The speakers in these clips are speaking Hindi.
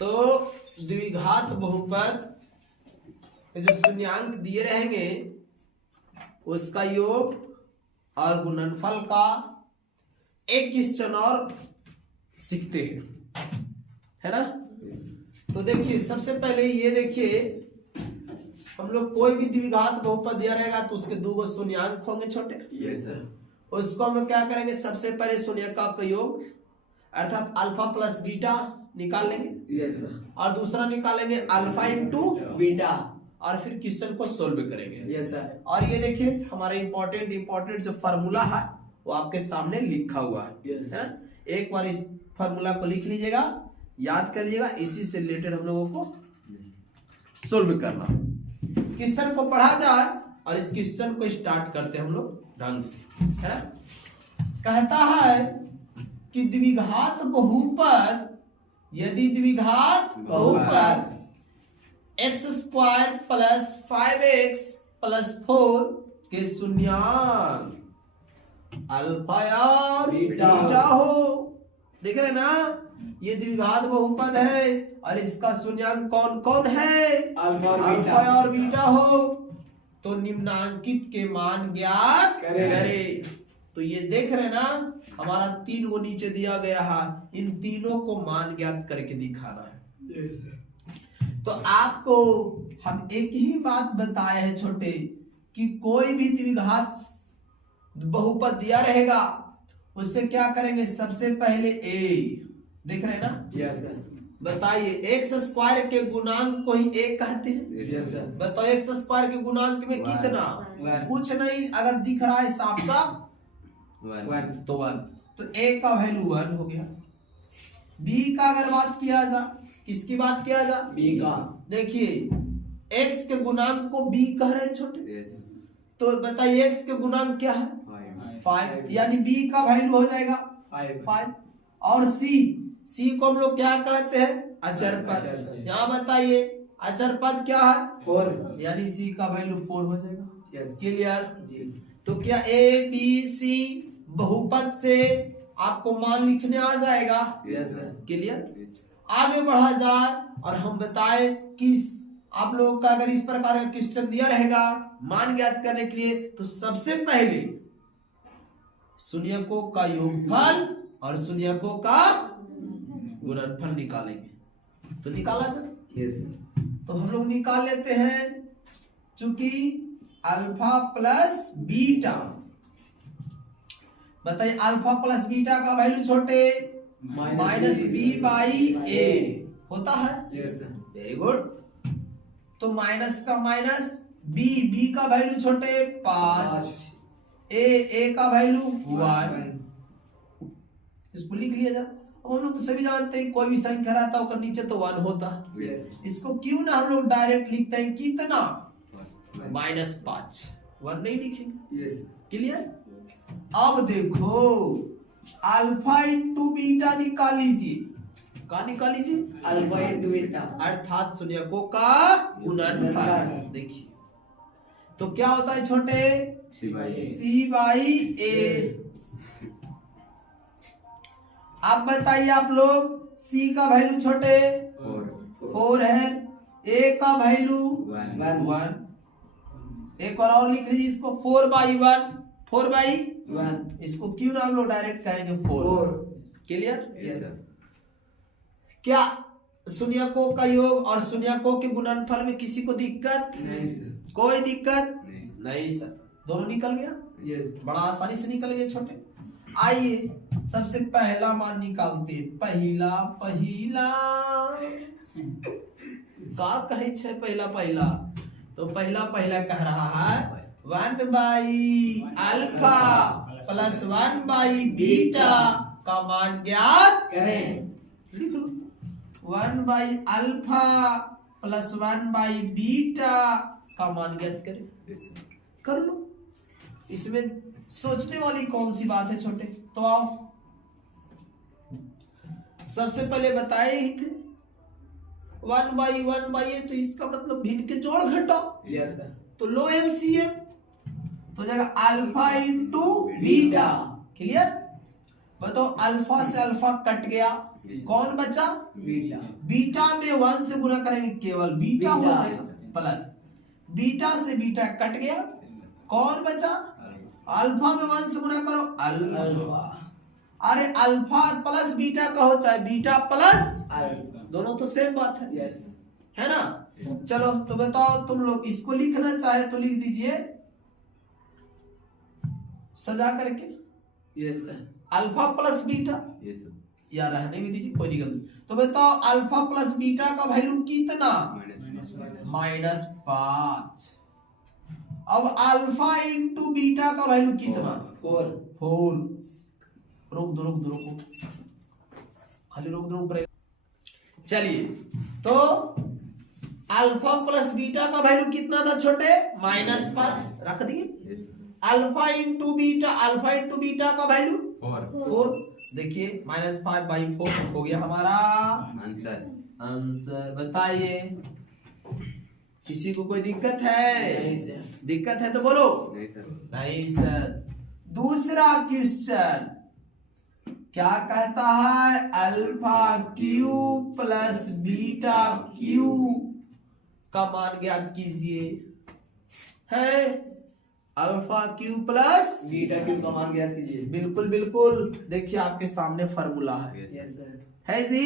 तो द्विघात बहुपद जो शून्यांक दिए रहेंगे उसका योग और गुणनफल का एक क्वेश्चन और सीखते हैं, है ना। तो देखिए सबसे पहले ये देखिए, हम लोग कोई भी द्विघात बहुपद दिया रहेगा तो उसके दो शून्यांक होंगे छोटे। Yes sir. उसको हम क्या करेंगे, सबसे पहले शून्यंक का योग अर्थात अल्फा प्लस बीटा निकाल लेंगे। Yes sir. और दूसरा निकालेंगे अल्फा इंटू बीटा और फिर क्वेश्चन को सोल्व करेंगे। Yes sir. और ये देखिए हमारा इंपॉर्टेंट जो फार्मूला है वो आपके सामने लिखा हुआ है, Yes. है ना। एक बार इस फार्मूला को लिख लीजिएगा, याद कर लीजिएगा, इसी से रिलेटेड हम लोगों को सोल्व करना। क्वेश्चन को पढ़ा जाए और इस क्वेश्चन को स्टार्ट करते हैं हम लोग ढंग से, है ना। कहता है कि द्विघात बहुपद, यदि द्विघात बहुपद x square plus 5x plus 4 के शून्यांक अल्फा और बीटा हो, देख रहे ना, ये द्विघात बहुपद है और इसका शून्यांक कौन कौन है, अल्फा और बीटा हो, तो निम्नांकित के मान ज्ञात करे। तो ये देख रहे ना, हमारा 3 वो नीचे दिया गया है, इन तीनों को मान ज्ञात करके दिखाना है। तो आपको हम एक ही बात बताए हैं छोटे, कि कोई भी द्विघात बहुपद दिया रहेगा उससे क्या करेंगे, सबसे पहले ए, देख रहे हैं ना। Yes sir. बताइए एक्स स्क्वायर के गुणांक को ही एक कहते हैं। Yes sir. बताओ एक्स स्क्वायर के गुणांक में कितना, कुछ नहीं, अगर दिख रहा है साफ साफ तो 1, तो ए का वैल्यू 1 हो गया। बी का अगर बात किया जा, किसकी बात किया जा, बी का, देखिए एक्स के गुणांक को बी कह रहे हैं छोटे, तो बताइए एक्स के गुणांक क्या है, 5, यानी बी का वैल्यू हो जाएगा 5। और सी को हम लोग क्या कहते हैं, अचर पद। यहाँ बताइए अचर पद क्या है, 4, यानी सी का वैल्यू 4 हो जाएगा। क्लियर। तो क्या ए बी सी बहुपद से आपको मान लिखने आ जाएगा। क्लियर। आगे बढ़ा जाए और हम बताए कि आप लोगों का अगर इस प्रकार का क्वेश्चन दिया रहेगा मान ज्ञात करने के लिए, तो सबसे पहले शून्यकों का योगफल और शून्यकों का गुणनफल निकालेंगे। तो निकाला जाए। तो हम लोग निकाल लेते हैं, चूंकि अल्फा प्लस बीटा, बताइए अल्फा प्लस बीटा का वैल्यू छोटे माइनस बी बाई ए होता है। Very good. तो माइनस का माइनस, बी का वैल्यू छोटे 5, ए का वैल्यू 1, इसको लिख लिया जाए। अब हम लोग तो सभी जानते हैं कोई भी संख्या रहता है ऊपर नीचे तो 1 होता है। इसको क्यों ना हम लोग डायरेक्ट लिखते हैं, कितना, -5, 1 नहीं लिखेंगे। क्लियर। अब देखो अल्फा इंटू बीटा निकाल लीजिए, का निकाल लीजिए, अल्फा इंटू बीटा, अर्थात शून्यकों का गुणनफल। देखिए तो क्या होता है छोटे, सी बाई ए। अब बताइए आप लोग, सी का वैल्यू छोटे 4 है, ए का वैल्यू 1। एक और लिख लीजिए इसको, 4/1, 4/1, इसको क्यों ना हम लोग डायरेक्ट कहेंगे 4। क्लियर। क्या शून्यकों का योग और शून्यकों के गुणनफल में किसी को दिक्कत नहीं सर। कोई दिक्कत नहीं सर, दोनों निकल गया। बड़ा आसानी से निकल गया छोटे। आइए सबसे पहला मान निकालते, पहला का कहे छे पहला, तो पहला कह रहा है 1/अल्फा प्लस 1/बीटा का मान ज्ञात करें। लिख लो 1/अल्फा प्लस 1/बीटा का मान ज्ञात करें। कर लो। इसमें सोचने वाली कौन सी बात है छोटे, तो आओ सबसे पहले बताए ही थे 1/1/a, तो इसका मतलब भिन्न के जोड़ घटाओ। Yes sir. तो लो एलसीएम, तो जाएगा अल्फा इंटू बीटा। क्लियर। बताओ अल्फा से अल्फा कट गया, कौन बचा? बीटा। बीटा में 1 से गुना करेंगे, केवल बीटा हो जाएगा, प्लस बीटा से बीटा कट गया, कौन बचा? अल्फा में 1 से गुना करो, अल्फा। अरे अल्फा प्लस बीटा कहो चाहे बीटा प्लस अल्फा, दोनों तो सेम बात है, यस। है ना? चलो तो बताओ, तुम लोग इसको लिखना चाहे तो लिख दीजिए सजा करके, yes sir. Alpha plus beta, या रहने भी दीजिए, कोई दिक्कत नहीं। तो बताओ अल्फा प्लस बीटा का वैल्यू कितना? -5। अब अल्फा इंटू बीटा का वैल्यू कितना? 4। रुक दो खाली रुक दो। चलिए तो अल्फा प्लस बीटा का वैल्यू कितना था छोटे? -5 रख दिए। अल्फा इंटू बीटा का वैल्यू 4। देखिए -5/4 हो गया हमारा आंसर। बताइए किसी को कोई दिक्कत है? नहीं सर। दिक्कत है तो बोलो। नहीं सर। दूसरा क्वेश्चन क्या कहता है? Alpha Q plus beta Q का मान ज्ञात कीजिए। है alpha Q plus beta Q का मान ज्ञात कीजिए। बिल्कुल बिल्कुल, देखिए आपके सामने फार्मूला है, यस सर। है जी?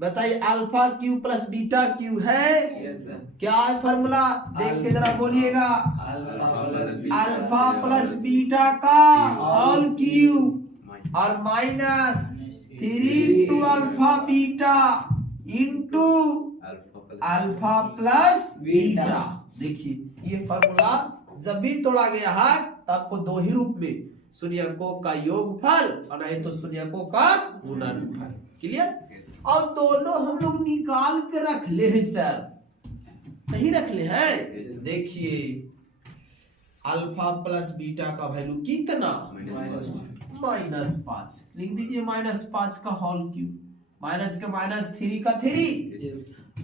बताइए alpha Q plus beta Q है, यस सर। क्या है फार्मूला? देख के जरा बोलिएगा। अल्फा प्लस बीटा का होल क्यू और -3 into alpha beta into alpha plus beta. देखिए ये फार्मूला जब भी तोड़ा गया है तो आपको दो ही रूप में, शून्यकों का योगफल और नहीं तो शून्यकों का गुणनफल। क्लियर? और दोनों हम लोग निकाल के रख ले हैं सर, नहीं रख ले हैं? देखिए अल्फा प्लस बीटा का वैल्यू कितना? -5। लिख दीजिए -5 का होल क्यूब, माइनस का -3 का 3।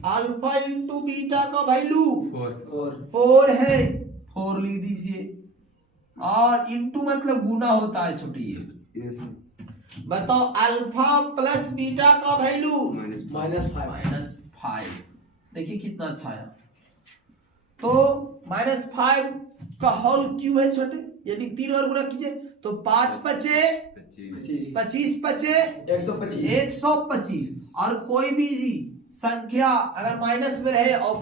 अल्फा इंटू बीटा का वैल्यू 4 है, 4 लिख दीजिए। और इंटू मतलब गुना होता है छोटी ये। बताओ अल्फा प्लस बीटा का वैल्यू -5। देखिए कितना अच्छा है। तो -5 का होल क्यूब है छोटे, यानी 3 और गुना कीजिए तो 5 बचे 25 बचे 125। और कोई भी संख्या अगर माइनस में रहे और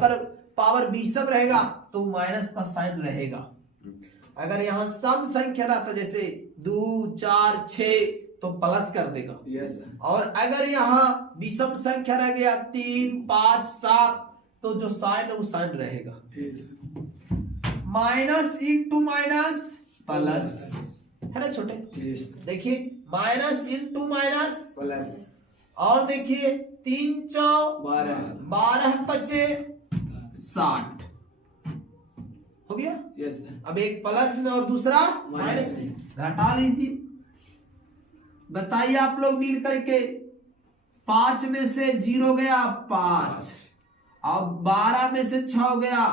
पावर 20 रहेगा तो माइनस का साइन रहेगा। अगर यहाँ सम संख्या रहता जैसे 2 4 6 तो प्लस कर देगा। और अगर यहाँ विषम संख्या रह गया 3 5 7 तो जो साइन है वो साइन रहेगा। माइनस इंटू माइनस प्लस, है ना छोटे? देखिए माइनस इंटू माइनस प्लस। और देखिए 3 4 12 बचे 60 हो गया। अब एक प्लस में और दूसरा माइनस में, घटा लीजिए। बताइए आप लोग मिल करके 5 में से 0 गया 5, अब 12 में से 6 गया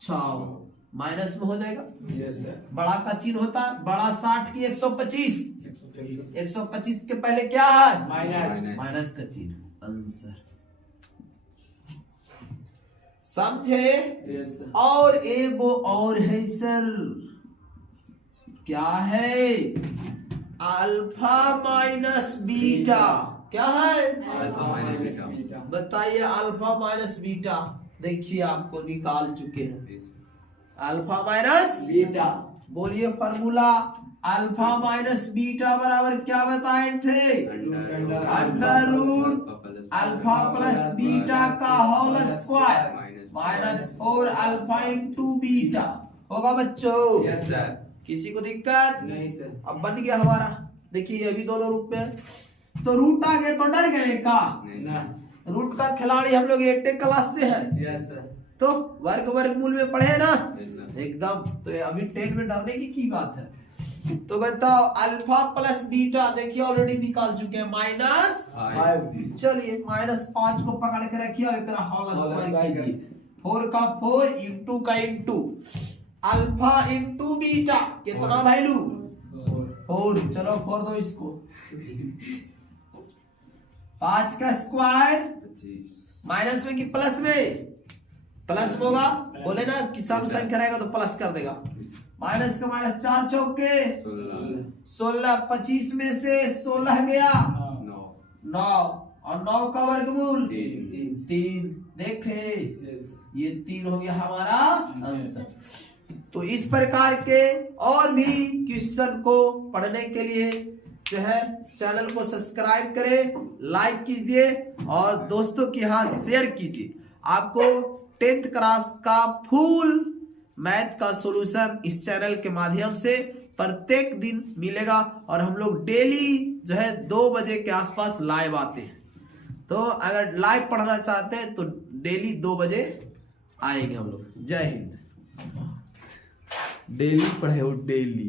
6, माइनस में हो जाएगा। बड़ा का चिन्ह होता है, बड़ा 60 की 125, 125 के पहले क्या है? माइनस का चिन्ह। आंसर समझे? और एगो और है सर, क्या है? Alpha minus beta. क्या है? बताइए अल्फा माइनस बीटा। देखिए आपको निकाल चुके हैं अल्फा माइनस बीटा। बोलिए फार्मूला। अल्फा माइनस बीटा बराबर क्या बताए थे? Under root alpha plus beta का whole square -4 alpha into beta होगा बच्चों। Yes sir. किसी को दिक्कत? नहीं सर। अब बन गया हमारा। देखिए अभी दोनों रूप में, तो रूट आ गए तो डर गए का? रूट का खिलाड़ी हम लोग 8th क्लास से है। Yes sir. तो वर्गमूल में पढ़े ना एकदम, तो अभी 10 में डरने की बात है। तो बताओ अल्फा प्लस बीटा, देखिए ऑलरेडी निकाल चुके हैं -5। चलिए -5 को पकड़ के रखिए और एकरा होल स्क्वायर कीजिए। 4 का 4 इंटू का इंटू अल्फा इंटू बीटा कितना वैल्यू? 4। चलो 4 दो इसको। 5 का स्क्वायर 25 माइनस में कि प्लस में? प्लस में होगा, बोले ना कि सम संख्या रहेगा तो प्लस कर देगा। माइनस का माइनस 4 चौके 16, 25 में से 16 गया 9 और 9 का वर्गमूल 3। देखे ये 3 हो गया हमारा आंसर। तो इस प्रकार के और भी क्वेश्चन को पढ़ने के लिए जो है चैनल को सब्सक्राइब करें, लाइक कीजिए और दोस्तों के यहाँ शेयर कीजिए। आपको 10th क्लास का फुल मैथ का सॉल्यूशन इस चैनल के माध्यम से प्रत्येक दिन मिलेगा और हम लोग डेली जो है 2 बजे के आसपास लाइव आते हैं। तो अगर लाइव पढ़ना चाहते हैं तो डेली 2 बजे आएंगे हम लोग। जय हिंद। डेली पढ़े हो डेली।